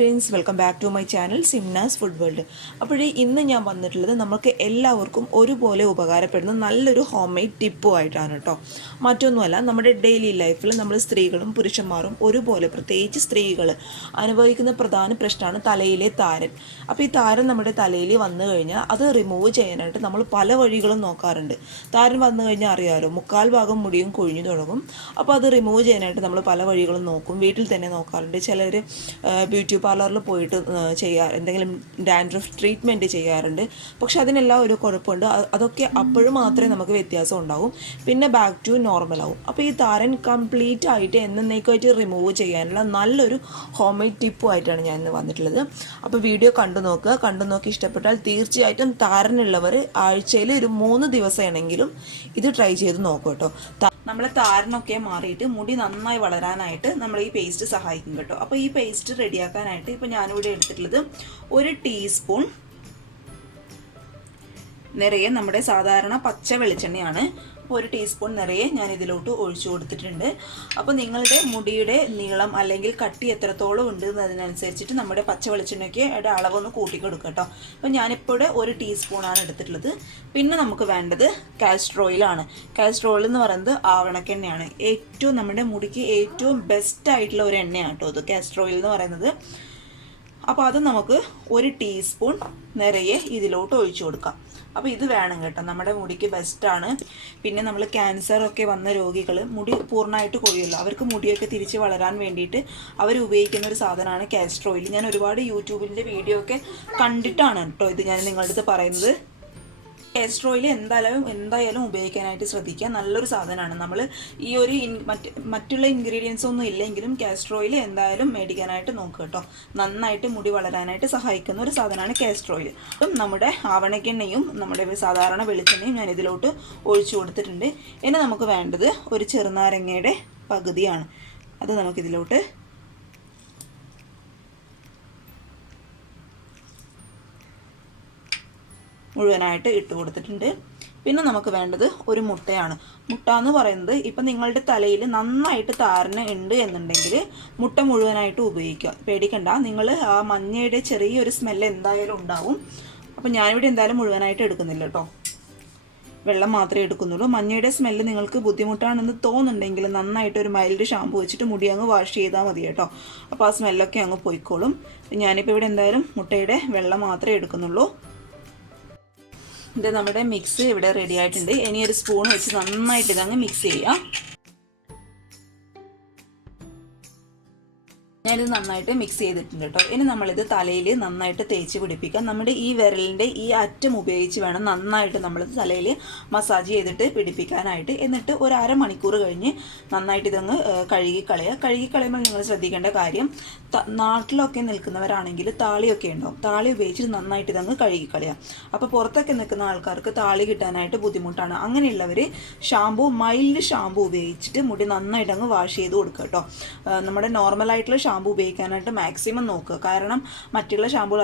Friends, welcome back to my channel Simnas food world. അപ്പോഴേ ഇന്ന് ഞാൻ വന്നിട്ടുള്ളത് നമുക്ക് എല്ലാവർക്കും ഒരുപോലെ ഉപകാരപ്പെടുന്ന നല്ലൊരു ഹോം മെയ്ഡ് ടിപ്പുമായിട്ടാണ് കേട്ടോ. മറ്റൊന്നുമല്ല, നമ്മുടെ ഡെയിലി ലൈഫിൽ നമ്മൾ സ്ത്രീകളും പുരുഷന്മാരും ഒരുപോലെ, പ്രത്യേകിച്ച് സ്ത്രീകൾ അനുഭവിക്കുന്ന പ്രധാന പ്രശ്നമാണ് തലയിലെ താരൻ. അപ്പോൾ ഈ താരൻ നമ്മുടെ തലയിൽ വന്നു കഴിഞ്ഞാൽ അത് റിമൂവ് ചെയ്യാനായിട്ട് നമ്മൾ പല വഴികളും നോക്കാറുണ്ട്. താരൻ വന്നു കഴിഞ്ഞാൽ അറിയാമല്ലോ, മുക്കാൽ ഭാഗം മുടിയും കൊഴിഞ്ഞു തുടങ്ങും. അപ്പോൾ അത് റിമൂവ് ചെയ്യാനായിട്ട് നമ്മൾ പല വഴികളും നോക്കും, വീട്ടിൽ തന്നെ നോക്കാറുണ്ട്. ചിലർ ബ്യൂട്ടി പാർലറിൽ പോയിട്ട് എന്തെങ്കിലും ഡാൻഡ്രഫ് ട്രീറ്റ്മെൻറ്റ് ചെയ്യാറുണ്ട്. പക്ഷെ അതിനെല്ലാം ഒരു കുഴപ്പമുണ്ട്, അതൊക്കെ അപ്പോഴും മാത്രമേ നമുക്ക് വ്യത്യാസം ഉണ്ടാവും, പിന്നെ ബാക്ക് ടു നോർമലാവും. അപ്പോൾ ഈ താരൻ കംപ്ലീറ്റ് ആയിട്ട് എന്നേക്കുമായിട്ട് റിമൂവ് ചെയ്യാനുള്ള നല്ലൊരു ഹോം മെയ്ഡ് ടിപ്പുമായിട്ടാണ് ഞാൻ ഇന്ന് വന്നിട്ടുള്ളത്. അപ്പോൾ വീഡിയോ കണ്ടു നോക്കി ഇഷ്ടപ്പെട്ടാൽ തീർച്ചയായിട്ടും താരനുള്ളവർ ആഴ്ചയിൽ ഒരു 3 ദിവസമാണെങ്കിലും ഇത് ട്രൈ ചെയ്ത് നോക്കൂ കേട്ടോ. നമ്മളെ താരനൊക്കെ മാറിയിട്ട് മുടി നന്നായി വളരാനായിട്ട് നമ്മൾ ഈ പേസ്റ്റ് സഹായിക്കും കേട്ടോ. അപ്പോൾ ഈ പേസ്റ്റ് റെഡിയാക്കാനായിട്ട് ഇപ്പോൾ ഞാനിവിടെ എടുത്തിട്ടുള്ളത് 1 ടീസ്പൂൺ നിറയെ നമ്മുടെ സാധാരണ പച്ച വെളിച്ചെണ്ണയാണ്. 1 ടീസ്പൂൺ നിറയെ ഞാൻ ഇതിലോട്ട് ഒഴിച്ചു കൊടുത്തിട്ടുണ്ട്. അപ്പോൾ നിങ്ങളുടെ മുടിയുടെ നീളം അല്ലെങ്കിൽ കട്ടി എത്രത്തോളം ഉണ്ട് എന്നതിനനുസരിച്ചിട്ട് നമ്മുടെ പച്ച വെളിച്ചെണ്ണയ്ക്ക് അളവൊന്ന് കൂട്ടിക്കൊടുക്കുക കേട്ടോ. അപ്പോൾ ഞാനിപ്പോൾ 1 ടീസ്പൂണാണ് എടുത്തിട്ടുള്ളത്. പിന്നെ നമുക്ക് വേണ്ടത് കാസ്റ്റർ ഓയിലാണ്. കാസ്റ്റർ ഓയിൽ എന്ന് പറയുന്നത് ആവണക്കെണ്ണയാണ്. ഏറ്റവും നമ്മുടെ മുടിക്ക് ഏറ്റവും ബെസ്റ്റ് ആയിട്ടുള്ള ഒരു എണ്ണയാണ് കേട്ടോ ഇത്, കാസ്റ്റർ ഓയിൽ എന്ന് പറയുന്നത്. അപ്പോൾ അത് നമുക്ക് 1 ടീസ്പൂൺ നിറയെ ഇതിലോട്ട് ഒഴിച്ചു കൊടുക്കാം. അപ്പോൾ ഇത് വേണം കേട്ടോ, നമ്മുടെ മുടിക്ക് ബെസ്റ്റാണ്. പിന്നെ നമ്മൾ ക്യാൻസറൊക്കെ വന്ന രോഗികൾ മുടി പൂർണ്ണമായിട്ട് കൊഴിയുമല്ലോ, അവർക്ക് മുടിയൊക്കെ തിരിച്ച് വളരാൻ വേണ്ടിയിട്ട് അവർ ഉപയോഗിക്കുന്ന ഒരു സാധനമാണ് കാസ്റ്റർ ഓയിൽ. ഞാൻ ഒരുപാട് യൂട്യൂബിൻ്റെ വീഡിയോ ഒക്കെ കണ്ടിട്ടാണ് കേട്ടോ ഇത് ഞാൻ നിങ്ങളുടെ അടുത്ത് പറയുന്നത്. കാസ്റ്റർ ഓയിൽ എന്തായാലും ഉപയോഗിക്കാനായിട്ട് ശ്രദ്ധിക്കുക, നല്ലൊരു സാധനമാണ്. നമ്മൾ ഈ ഒരു മറ്റുള്ള ഇൻഗ്രീഡിയൻസ് ഒന്നും ഇല്ലെങ്കിലും കാസ്റ്റർ ഓയിൽ എന്തായാലും മേടിക്കാനായിട്ട് നോക്കുക കേട്ടോ. നന്നായിട്ട് മുടി വളരാനായിട്ട് സഹായിക്കുന്ന ഒരു സാധനമാണ് കാസ്റ്റർ ഓയിൽ. അപ്പം നമ്മുടെ ആവണക്കെണ്ണയും നമ്മുടെ സാധാരണ വെളിച്ചെണ്ണയും ഞാൻ ഇതിലോട്ട് ഒഴിച്ചു കൊടുത്തിട്ടുണ്ട്. ഇനി നമുക്ക് വേണ്ടത് ഒരു ചെറുനാരങ്ങയുടെ പകുതിയാണ്. അത് നമുക്കിതിലോട്ട് മുഴുവനായിട്ട് ഇട്ട് കൊടുത്തിട്ടുണ്ട്. പിന്നെ നമുക്ക് വേണ്ടത് ഒരു മുട്ടയാണ്. മുട്ട എന്ന് പറയുന്നത് ഇപ്പം നിങ്ങളുടെ തലയിൽ നന്നായിട്ട് താരന് ഉണ്ട് എന്നുണ്ടെങ്കിൽ മുട്ട മുഴുവനായിട്ട് ഉപയോഗിക്കുക, പേടിക്കണ്ട. നിങ്ങൾ ആ മഞ്ഞയുടെ ചെറിയൊരു സ്മെല്ല് എന്തായാലും ഉണ്ടാവും. അപ്പം ഞാനിവിടെ എന്തായാലും മുഴുവനായിട്ട് എടുക്കുന്നില്ല കേട്ടോ, വെള്ളം മാത്രമേ എടുക്കുന്നുള്ളൂ. മഞ്ഞയുടെ സ്മെല്ല് നിങ്ങൾക്ക് ബുദ്ധിമുട്ടാണെന്ന് തോന്നുന്നുണ്ടെങ്കിൽ നന്നായിട്ട് ഒരു മൈൽഡ് ഷാമ്പു വെച്ചിട്ട് മുടി അങ്ങ് വാഷ് ചെയ്താൽ മതി കേട്ടോ. അപ്പോൾ ആ സ്മെല്ലൊക്കെ അങ്ങ് പോയിക്കോളും. ഞാനിപ്പോൾ ഇവിടെ എന്തായാലും മുട്ടയുടെ വെള്ളം മാത്രമേ എടുക്കുന്നുള്ളൂ. ഇത് നമ്മുടെ മിക്സ് ഇവിടെ റെഡി ആയിട്ടുണ്ട്. ഇനി ഒരു സ്പൂൺ വെച്ച് നന്നായിട്ട് ഇതങ്ങ് മിക്സ് ചെയ്യാം. ഞാനിത് നന്നായിട്ട് മിക്സ് ചെയ്തിട്ടുണ്ട് കേട്ടോ. ഇനി നമ്മളിത് തലയിൽ നന്നായിട്ട് തേച്ച് പിടിപ്പിക്കാം. നമ്മുടെ ഈ വിരലിൻ്റെ ഈ അറ്റം ഉപയോഗിച്ച് വേണം നന്നായിട്ട് നമ്മളിത് തലയിൽ മസാജ് ചെയ്തിട്ട് പിടിപ്പിക്കാനായിട്ട്. എന്നിട്ട് ഒരു അരമണിക്കൂർ കഴിഞ്ഞ് നന്നായിട്ട് ഇതങ്ങ് കഴുകിക്കളയുമ്പോൾ നിങ്ങൾ ശ്രദ്ധിക്കേണ്ട കാര്യം, നാട്ടിലൊക്കെ നിൽക്കുന്നവരാണെങ്കിൽ താളിയൊക്കെ ഉണ്ടാവും, താളി ഉപയോഗിച്ചിട്ട് നന്നായിട്ട് ഇതങ്ങ് കഴുകിക്കളയാം. അപ്പോൾ പുറത്തൊക്കെ നിൽക്കുന്ന ആൾക്കാർക്ക് താളി കിട്ടാനായിട്ട് ബുദ്ധിമുട്ടാണ്. അങ്ങനെയുള്ളവർ മൈൽഡ് ഷാമ്പു ഉപയോഗിച്ചിട്ട് മുടി നന്നായിട്ട് അങ്ങ് വാഷ് ചെയ്ത് കൊടുക്കുക കേട്ടോ. നമ്മുടെ നോർമലായിട്ടുള്ള ഷാമ്പു ഉപയോഗിക്കാനായിട്ട് മാക്സിമം നോക്കുക. കാരണം മറ്റുള്ള ഷാമ്പു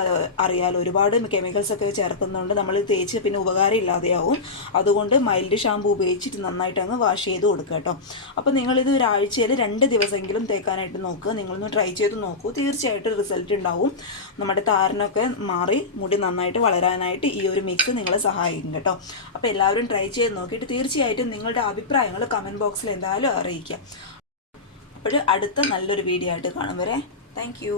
അറിയാലോ, ഒരുപാട് കെമിക്കൽസ് ഒക്കെ ചേർക്കുന്നതുകൊണ്ട് നമ്മൾ തേച്ച് പിന്നെ ഉപകാരം ഇല്ലാതെയാവും. അതുകൊണ്ട് മൈൽഡ് ഷാമ്പു ഉപയോഗിച്ചിട്ട് നന്നായിട്ട് അങ്ങ് വാഷ് ചെയ്ത് കൊടുക്കുക കേട്ടോ. അപ്പോൾ നിങ്ങളിത് ഒരാഴ്ചയിൽ 2 ദിവസമെങ്കിലും തേക്കാനായിട്ട് നോക്കുക. നിങ്ങളൊന്ന് ട്രൈ ചെയ്ത് നോക്കൂ, തീർച്ചയായിട്ടും റിസൾട്ട് ഉണ്ടാവും. നമ്മുടെ താരനൊക്കെ മാറി മുടി നന്നായിട്ട് വളരാനായിട്ട് ഈ ഒരു മിക്സ് നിങ്ങളെ സഹായിക്കും കേട്ടോ. അപ്പോൾ എല്ലാവരും ട്രൈ ചെയ്ത് നോക്കിയിട്ട് തീർച്ചയായിട്ടും നിങ്ങളുടെ അഭിപ്രായങ്ങൾ കമൻറ്റ് ബോക്സിൽ എന്തായാലും അറിയിക്കുക. അപ്പോൾ അടുത്ത നല്ലൊരു വീഡിയോ ആയിട്ട് കാണും വരെ താങ്ക് യു.